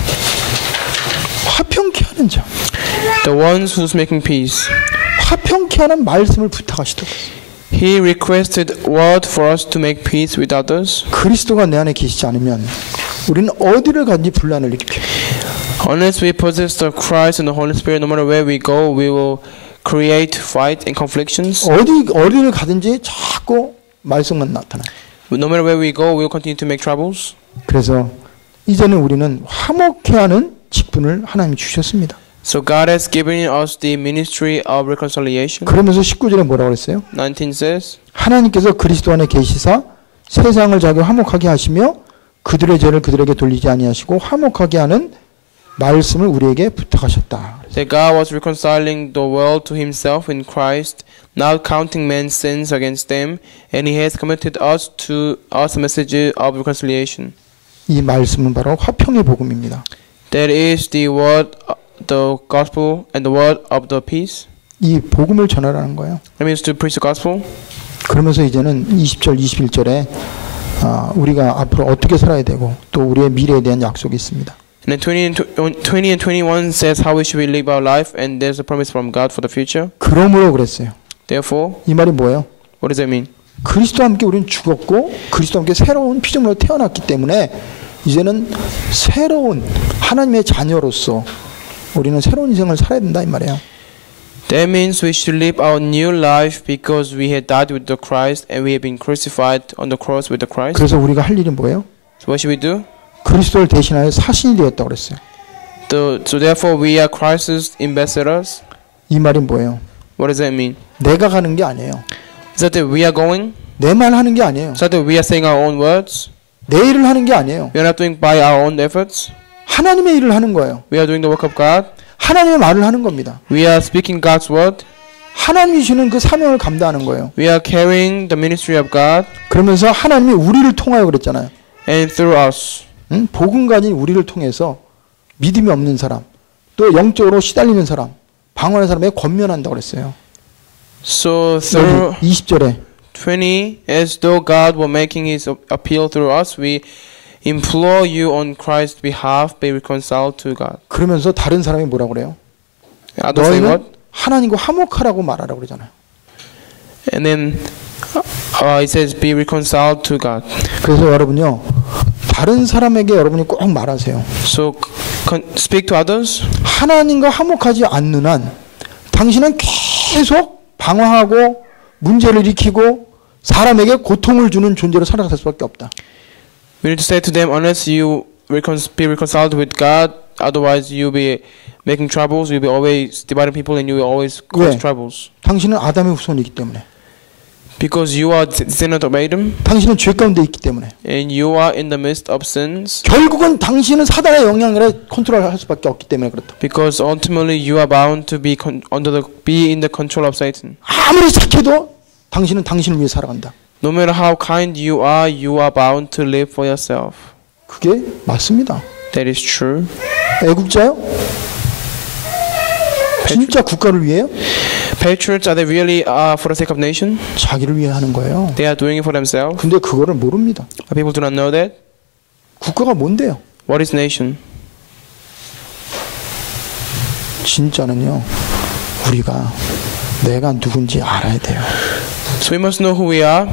화평케 하는 자. The ones who's making peace. 화평케 하는 말씀을 부탁하시더라고요. He requested word for us to make peace with others. 그리스도가 내 안에 계시지 않으면 우리는 어디를 가든지 분란을 일으켜요. Unless we possess the Christ and the Holy Spirit, no matter where we go, we will create fight and conflictions. 어디를 가든지 자꾸 말썽만 나타나요. No matter where we go, we will continue to make troubles. 그래서 이제는 우리는 화목케 하는 직분을 하나님이 주셨습니다. So God has given us the ministry of reconciliation. 그러면서 19절에 뭐라고 그랬어요? 19 says, 하나님께서 그리스도 안에 계시사 세상을 자기 화목하게 하시며 그들의 죄를 그들에게 돌리지 아니하시고 화목하게 하는 말씀을 우리에게 부탁하셨다. that God was reconciling the world to himself in Christ, not counting men's sins against them, and he has committed us to us a message of reconciliation. 이 말씀은 바로 화평의 복음입니다. That is the word, the gospel, and the word of the peace. 이 복음을 전하라는 거예요. That means to preach the gospel. 그러면서 이제는 20절, 21절에 우리가 앞으로 어떻게 살아야 되고 또 우리의 미래에 대한 약속이 있습니다. And then 20 and 21 says how we should live our life, and there's a promise from God for the future. 그러므로 그랬어요. Therefore, 이 말이 뭐예요? what does that mean? 그리스도와 함께 우리는 죽었고 그리스도와 함께 새로운 피조물로 태어났기 때문에 이제는 새로운 하나님의 자녀로서 우리는 새로운 인생을 살아야 된다 이 말이에요. That means we should live our new life because we had died with the Christ and we have been crucified on the cross with the Christ. 그래서 우리가 할 일이 뭐예요? So what should we do? 그리스도를 대신하여 사신이 되었다고 그랬어요. So therefore we are Christ's ambassadors. 이 말이 뭐예요? What does that mean? 내가 가는 게 아니에요. Is that we are going? 내 말 하는 게 아니에요. Is that we are saying our own words? 내 일을 하는 게 아니에요. We are not doing by our own efforts. 하나님의 일을 하는 거예요. We are doing the work of God. 하나님의 말을 하는 겁니다. We are speaking God's word. 하나님이 주는 그 사명을 감당하는 거예요. We are carrying the ministry of God. 그러면서 하나님이 우리를 통하여 그랬잖아요. And through us. 복음 가진 우리를 통해서 믿음이 없는 사람, 또 영적으로 시달리는 사람, 방황하는 사람에게 권면한다고 그랬어요. So through 20절에 20, as though God were making his appeal through us, we implore you on Christ's behalf, be reconciled to God. 그러면서 다른 사람이 뭐라고 그래요? Others say what? 너희는 하나님과 화목하라고 말하라고 그러잖아요. And then it says, be reconciled to God. 그래서 여러분요, 다른 사람에게 여러분이 꼭 말하세요. So speak to others. 하나님과 화목하지 않는 한 당신은 계속 방황하고 문제를 일으키고 사람에게 고통을 주는 존재로 살아갈 수밖에 없다. We need to say to them, unless you be reconciled with God, otherwise you'll be making troubles, you'll be always dividing people, and you will always cause 왜? troubles. 당신은 아담의 후손이기 때문에. Because you are descendant of Adam, 당신은 죄 가운데 있기 때문에. and you are in the midst of sins. 결국은 당신은 사단의 영향 아래 컨트롤할 수밖에 없기 때문에 그렇다. Because ultimately you are bound to be be in the control of Satan. 아무리 착해도 당신은 당신을 위해 살아간다. No matter how kind you are bound to live for yourself. 그게 맞습니다. That is true. 애국자요? 진짜 국가를 위해요? Patriots, are they really for the sake of nation? 자기를 위해 하는 거예요. They are doing it for themselves. 근데 그거를 모릅니다. But people do not know that. 국가가 뭔데요? What is nation? 진짜는요, 우리가 내가 누군지 알아야 돼요. So we must know who we are.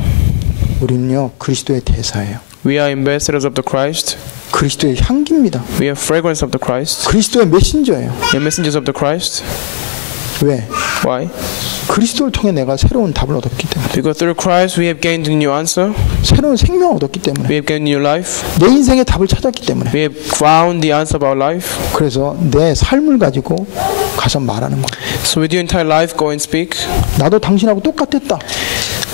우리는요, 그리스도의 대사예요. We are ambassadors of the Christ. 그리스도의 향기입니다. We are fragrance of the Christ. 그리스도의 메신저예요. We are messengers of the Christ. 왜? Why? 그리스도를 통해 내가 새로운 답을 얻었기 때문에. Because through Christ we have gained a new answer. 새로운 생명을 얻었기 때문에. We have gained new life. 내 인생의 답을 찾았기 때문에. We have found the answer of our life. 그래서 내 삶을 가지고 가서 말하는 거예요. So with your entire life, go and speak. 나도 당신하고 똑같았다.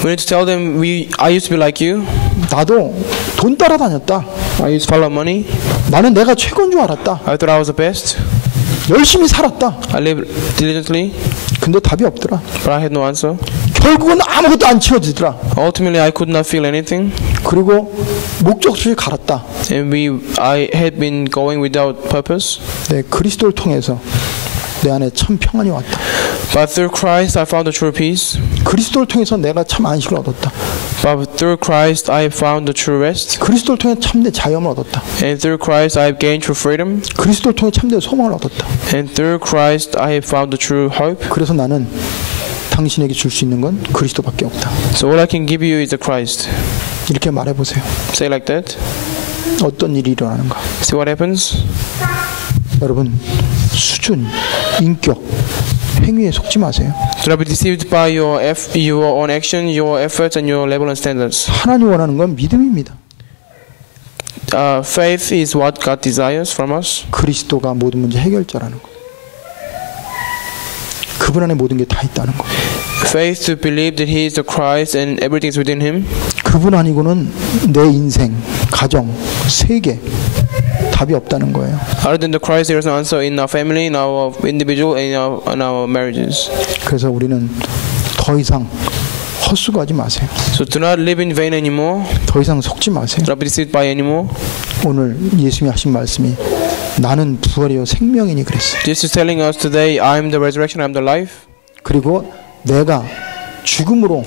We need to tell them, I used to be like you. 나도 돈 따라다녔다. I used to follow money. 나는 내가 최고인 줄 알았다. I thought I was the best. 열심히 살았다. I lived diligently. 근데 답이 없더라. But I had no answer. 결국은 아무것도 안 치워지더라. Ultimately, I could not feel anything. 그리고 목적지에 갈았다. And I had been going without purpose. 네, 그리스도를 통해서 내 안에 참 평안이 왔다. But through Christ, I found the true peace. 그리스도를 통해서 내가 참 안식을 얻었다. But Through Christ I have found the true rest, 그리스도를 통해 참된 자유함을 얻었다. and through Christ I have gained true freedom, 그리스도를 통해 참된 소망을 얻었다. and through Christ I have found the true hope. 그래서 나는 당신에게 줄 수 있는 건 그리스도밖에 없다. So all I can give you is the Christ. 이렇게 말해보세요. Say like that. 어떤 일이 일어나는가? See what happens? 여러분, 수준, 인격, 행위에 속지 마세요. Do not be deceived by your own action, your efforts, and your level and standards. 하나님 원하는 건 믿음입니다. Faith is what God desires from us. 그리스도가 모든 문제 해결자라는 거. 그분 안에 모든 게 다 있다는 거. Faith to believe that He is the Christ and everything is within Him. 그분 아니고는 내 인생, 가정, 세계 답이 없다는 거예요. Other than the Christ, there is no answer in our family, in our individual, and in our marriages. 그래서 우리는 더 이상 헛수고하지 마세요. So do not live in vain anymore. 더 이상 속지 마세요. Do not be deceived by anymore. 오늘 예수님이 하신 말씀이 나는 부활이요 생명이니 그랬어요. This is telling us today, I am the resurrection, I am the life. 그리고 내가 죽음으로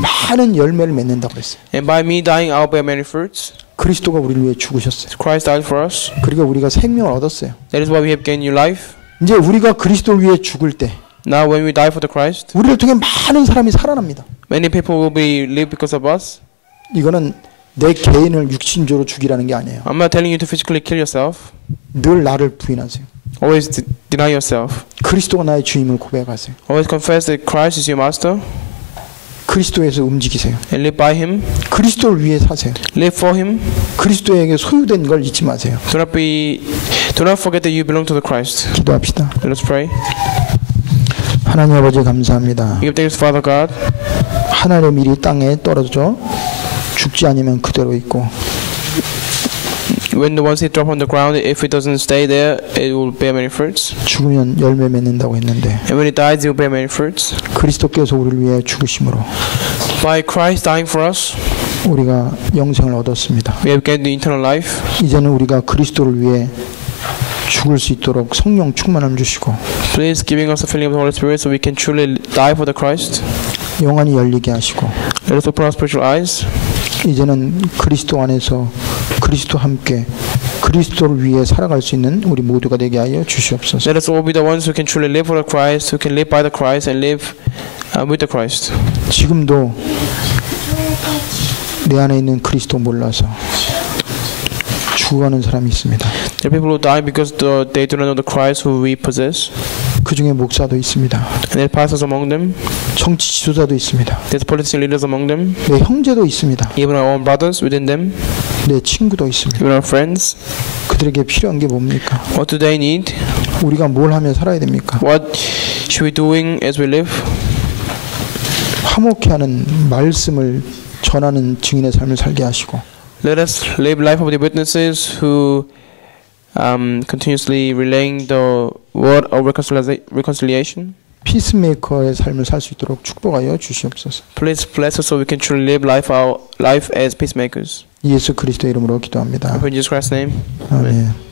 많은 열매를 맺는다고 그랬어요. And by me dying, I will bear many fruits. 그리스도가 우리를 위해 죽으셨어요. Christ died for us. 그리고 우리가 생명을 얻었어요. That is why we have gained new life. 이제 우리가 그리스도를 위해 죽을 때 Now when we die for the Christ, 우리를 통해 많은 사람이 살아납니다. many people will be live because of us. 이거는 내 개인을 육신적으로 죽이라는 게 아니에요. I'm not telling you to physically kill yourself. 늘 나를 부인하세요. Always deny yourself. 그리스도가 나의 주임을 고백하세요. Always confess that Christ is your master 그리스도에서 움직이세요. and live by Him. 그리스도를 위해 사세요. Live for Him. 그리스도에게 소유된 걸 잊지 마세요. Do not forget that you belong to the Christ. 기도합시다. Let's pray. 하나님 아버지 감사합니다. We give thanks, Father God. 하나님의 밀이 땅에 떨어져 죽지 않으면 그대로 있고 When the one seed drop on the ground, if it doesn't stay there, it will bear many fruits. 죽으면 열매 맺는다고 했는데 And when it dies, it will bear many fruits. 그리스도께서 우리를 위해 죽으심으로 By Christ dying for us, 우리가 영생을 얻었습니다. we have gained the eternal life. 이제는 우리가 그리스도를 위해 죽을 수 있도록 성령 충만함 주시고 Please giving us the filling of the Holy Spirit so we can truly die for the Christ. 영안이 열리게 하시고 Let us open our spiritual eyes. 이제는 그리스도 안에서 그리스도 함께 그리스도를 위해 살아갈 수 있는 우리 모두가 되게 하여 주시옵소서. Let us all be the ones who can truly live for the Christ, who can live by the Christ and live with the Christ. 지금도 내 안에 있는 그리스도 몰라서 죽어가는 사람이 있습니다. There are people who die because they do not know the Christ who we possess. 그 중에 목사도 있습니다. And there are pastors among them. 정치 지도자도 있습니다. There's politician leaders among them. 내 형제도 있습니다. Even our own brothers within them. 내 친구도 있습니다. Even our friends. 그들에게 필요한 게 뭡니까? What do they need? 우리가 뭘 하며 살아야 됩니까? What should we doing as we live? 화목해 하는 말씀을 전하는 증인의 삶을 살게 하시고 Let us live life of the witnesses who continuously relaying the word of reconciliation. 피스메이커의 삶을 살 수 있도록 축복하여 주시옵소서. Please bless us so we can truly live our life as peacemakers. 예수 그리스도의 이름으로 기도합니다. In Jesus Christ's name. 아멘.